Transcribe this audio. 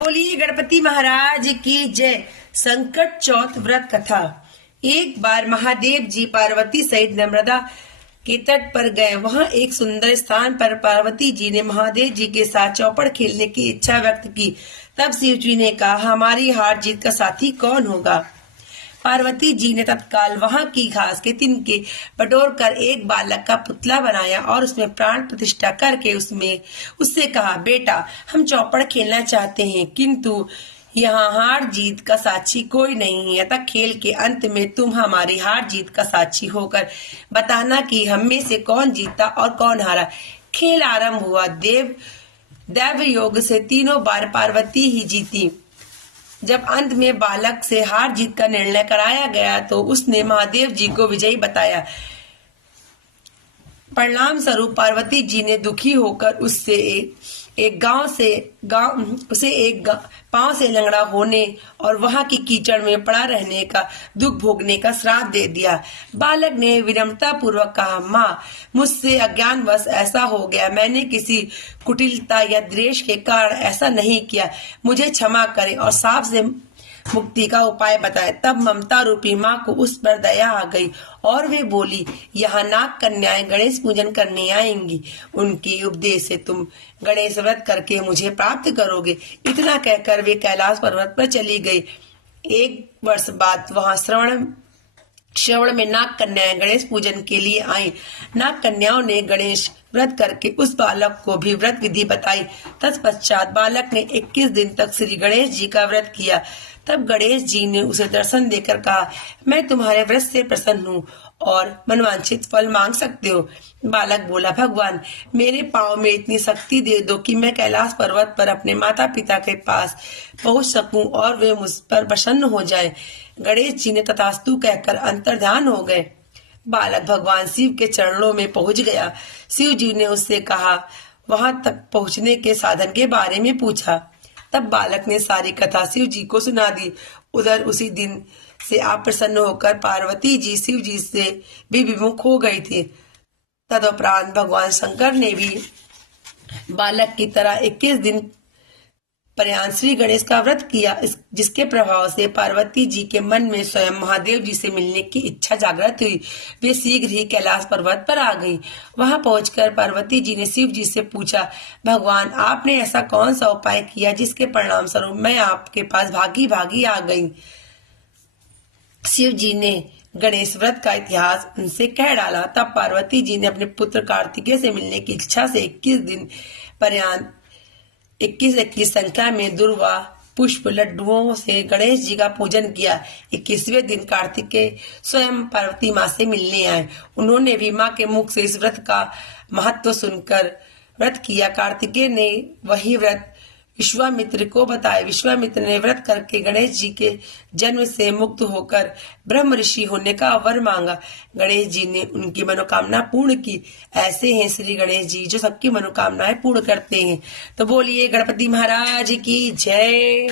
बोलिए गणपति महाराज की जय। संकट चौथ व्रत कथा। एक बार महादेव जी पार्वती सहित नर्मदा के तट पर गए। वहां एक सुंदर स्थान पर पार्वती जी ने महादेव जी के साथ चौपड़ खेलने की इच्छा व्यक्त की। तब शिव जी ने कहा, हमारी हार जीत का साथी कौन होगा? पार्वती जी ने तत्काल वहां की घास के तिनके बटोर कर एक बालक का पुतला बनाया और उसमें प्राण प्रतिष्ठा करके उससे कहा, बेटा, हम चौपड़ खेलना चाहते हैं, किंतु यहाँ हार जीत का साक्षी कोई नहीं है। अतः खेल के अंत में तुम हमारी हार जीत का साक्षी होकर बताना कि हम में से कौन जीता और कौन हारा। खेल आरंभ हुआ। दैव योग से तीनों बार पार्वती ही जीती। जब अंत में बालक से हार जीत का निर्णय कराया गया तो उसने महादेव जी को विजयी बताया। परिणाम स्वरूप पार्वती जी ने दुखी होकर उसे एक पांव से लंगड़ा होने और वहां की कीचड़ में पड़ा रहने का दुख भोगने का श्राप दे दिया। बालक ने विनम्रता पूर्वक कहा, माँ, मुझसे अज्ञानवश ऐसा हो गया। मैंने किसी कुटिलता या द्वेष के कारण ऐसा नहीं किया। मुझे क्षमा करें और साफ से मुक्ति का उपाय बताए। तब ममता रूपी माँ को उस पर दया आ गई और वे बोली, यहाँ नाग कन्याएं गणेश पूजन करने आएंगी। उनके उपदेश से तुम गणेश व्रत करके मुझे प्राप्त करोगे। इतना कहकर वे कैलाश पर्वत पर चली गई। एक वर्ष बाद वहां श्रवण में नाग कन्याएं गणेश पूजन के लिए आई। नाग कन्याओं ने गणेश व्रत करके उस बालक को भी व्रत विधि बताई। तत्पश्चात बालक ने 21 दिन तक श्री गणेश जी का व्रत किया। तब गणेश जी ने उसे दर्शन देकर कहा, मैं तुम्हारे व्रत से प्रसन्न हूँ और मनवांछित फल मांग सकते हो। बालक बोला, भगवान, मेरे पाँव में इतनी शक्ति दे दो कि मैं कैलाश पर्वत पर अपने माता पिता के पास पहुंच सकूं और वे मुझ पर प्रसन्न हो जाएं। गणेश जी ने तथास्तु कहकर अंतर्ध्यान हो गए। बालक भगवान शिव के चरणों में पहुंच गया। शिव जी ने उससे कहा, वहां तक पहुंचने के साधन के बारे में पूछा। तब बालक ने सारी कथा शिव जी को सुना दी। उधर उसी दिन से आप प्रसन्न होकर पार्वती जी शिव जी से भी विमुख हो गई थी। तदुपरांत भगवान शंकर ने भी बालक की तरह 21 दिन पर्यंत श्री गणेश का व्रत किया, जिसके प्रभाव से पार्वती जी के मन में स्वयं महादेव जी से मिलने की इच्छा जागृत हुई। वे शीघ्र ही कैलाश पर्वत पर आ गई। वहां पहुंचकर पार्वती जी ने शिव जी से पूछा, भगवान, आपने ऐसा कौन सा उपाय किया जिसके परिणाम स्वरूप मैं आपके पास भागी भागी आ गई? शिव जी ने गणेश व्रत का इतिहास उनसे कह डाला। तब पार्वती जी ने अपने पुत्र कार्तिकेय से मिलने की इच्छा से 21 दिन पर्यंत 21 संख्या में दुर्वा पुष्प लड्डुओं से गणेश जी का पूजन किया। 21वें दिन कार्तिकेय स्वयं पार्वती माँ से मिलने आए। उन्होंने भी माँ के मुख से इस व्रत का महत्व सुनकर व्रत किया। कार्तिकेय ने वही व्रत विश्वामित्र को बताया। विश्वामित्र ने व्रत करके गणेश जी के जन्म से मुक्त होकर ब्रह्म ऋषि होने का वर मांगा। गणेश जी ने उनकी मनोकामना पूर्ण की। ऐसे हैं श्री गणेश जी जो सबकी मनोकामनाएं पूर्ण करते हैं। तो बोलिए गणपति महाराज की जय।